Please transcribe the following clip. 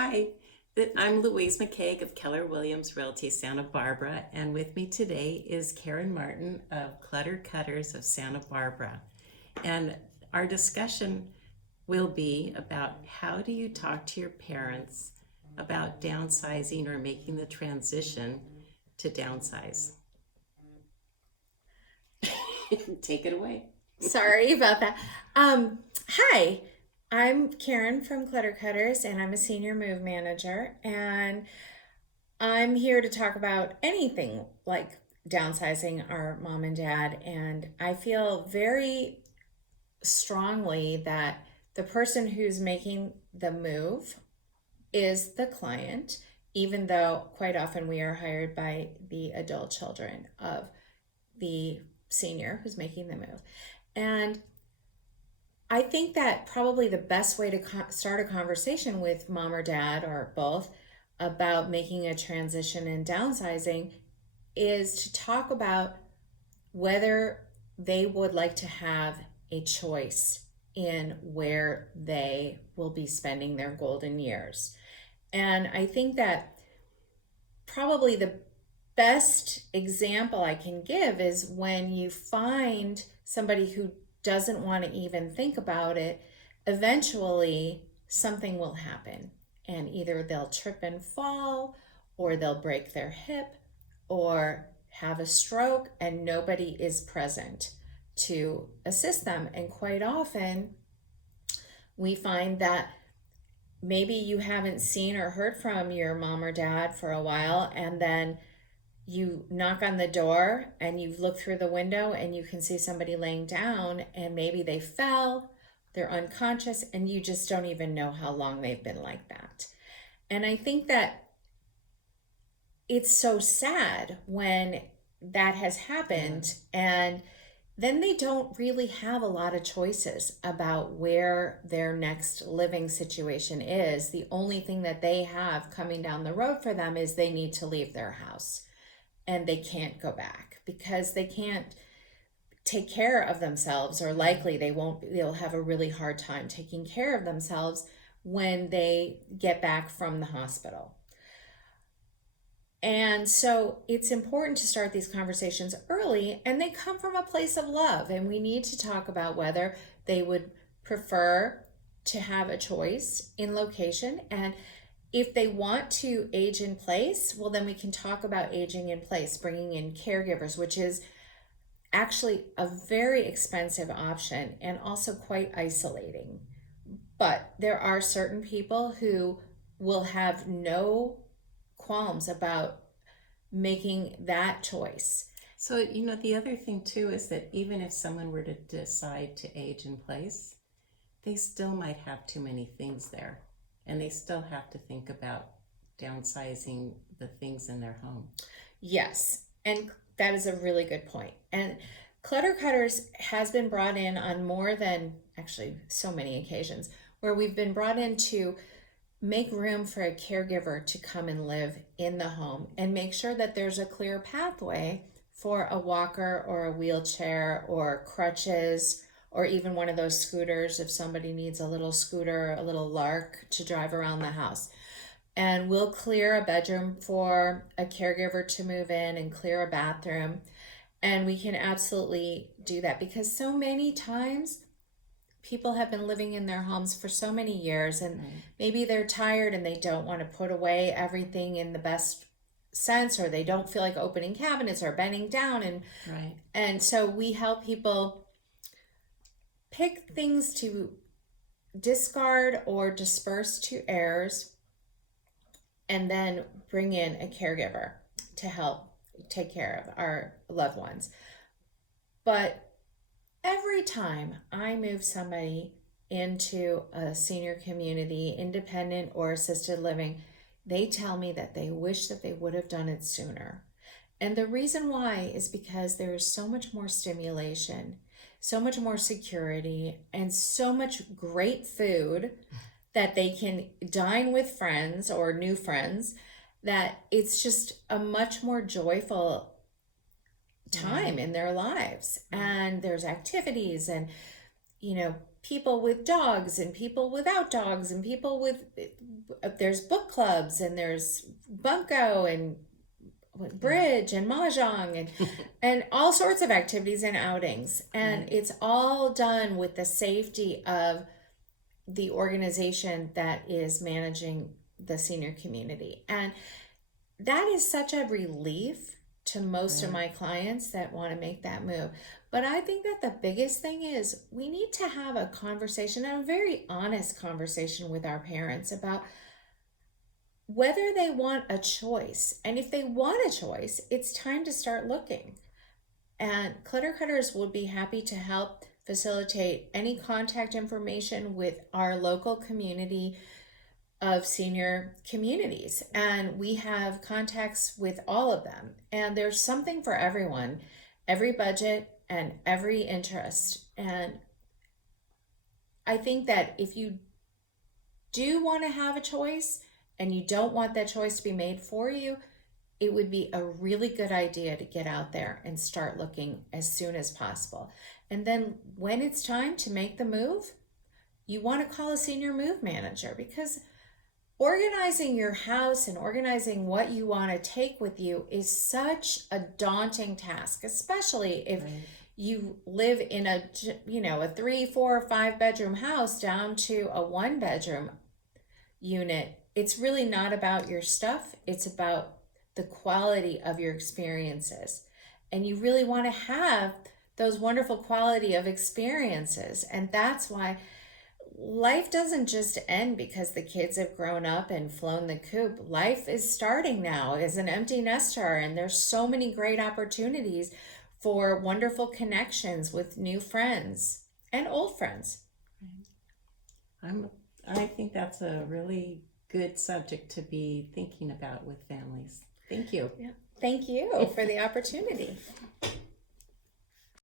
Hi, I'm Louise McKaig of Keller Williams Realty Santa Barbara, and with me today is Karen Martin of Klutter Kutters of Santa Barbara. And our discussion will be about how do you talk to your parents about downsizing or making the transition to downsize. Take it away. Sorry about that. Hi, I'm Karen from Clutter Cutters, and I'm a senior move manager. And I'm here to talk about anything like downsizing our mom and dad. And I feel very strongly that the person who's making the move is the client, even though quite often we are hired by the adult children of the senior who's making the move. And I think that probably the best way to start a conversation with mom or dad or both about making a transition and downsizing is to talk about whether they would like to have a choice in where they will be spending their golden years. And I think that probably the best example I can give is when you find somebody who doesn't want to even think about it, eventually something will happen. And either they'll trip and fall, or they'll break their hip, or have a stroke, and nobody is present to assist them. And quite often, we find that maybe you haven't seen or heard from your mom or dad for a while, and then you knock on the door and you look through the window and you can see somebody laying down, and maybe they fell, they're unconscious, and you just don't even know how long they've been like that. And I think that it's so sad when that has happened, and then they don't really have a lot of choices about where their next living situation is. The only thing that they have coming down the road for them is they need to leave their house, and they can't go back because they can't take care of themselves, or likely they'll have a really hard time taking care of themselves when they get back from the hospital. And so it's important to start these conversations early, and they come from a place of love. And we need to talk about whether they would prefer to have a choice in location. And if they want to age in place, well, then we can talk about aging in place, bringing in caregivers, which is actually a very expensive option and also quite isolating. But there are certain people who will have no qualms about making that choice. So, the other thing too is that even if someone were to decide to age in place, they still might have too many things there, and they still have to think about downsizing the things in their home. Yes, and that is a really good point. And Clutter Cutters has been brought in on more than actually so many occasions where we've been brought in to make room for a caregiver to come and live in the home and make sure that there's a clear pathway for a walker or a wheelchair or crutches, or even one of those scooters if somebody needs a little scooter, a little lark to drive around the house. And we'll clear a bedroom for a caregiver to move in and clear a bathroom. And we can absolutely do that because so many times people have been living in their homes for so many years, and maybe they're tired and they don't want to put away everything in the best sense, or they don't feel like opening cabinets or bending down. And so we help people pick things to discard or disperse to heirs, and then bring in a caregiver to help take care of our loved ones. But every time I move somebody into a senior community, independent or assisted living, they tell me that they wish that they would have done it sooner. And the reason why is because there is so much more stimulation, so much more security, and so much great food that they can dine with friends or new friends, that it's just a much more joyful time in their lives. And there's activities, and people with dogs and people without dogs and people with, there's book clubs and there's bunko and bridge and mahjong and all sorts of activities and outings. And it's all done with the safety of the organization that is managing the senior community. And that is such a relief to most of my clients that want to make that move. But I think that the biggest thing is we need to have a conversation, and a very honest conversation with our parents about whether they want a choice. And if they want a choice, it's time to start looking. And Clutter Kutters would be happy to help facilitate any contact information with our local community of senior communities. And we have contacts with all of them. And there's something for everyone, every budget and every interest. And I think that if you do want to have a choice and you don't want that choice to be made for you, it would be a really good idea to get out there and start looking as soon as possible. And then when it's time to make the move, you want to call a senior move manager, because organizing your house and organizing what you want to take with you is such a daunting task, especially if you live in a 3, 4, 5 bedroom house down to a 1 bedroom unit. It's really not about your stuff. It's about the quality of your experiences. And you really want to have those wonderful quality of experiences. And that's why life doesn't just end because the kids have grown up and flown the coop. Life is starting now as an empty nester, and there's so many great opportunities for wonderful connections with new friends and old friends. I think that's a really good subject to be thinking about with families. Thank you. Yeah. Thank you for the opportunity.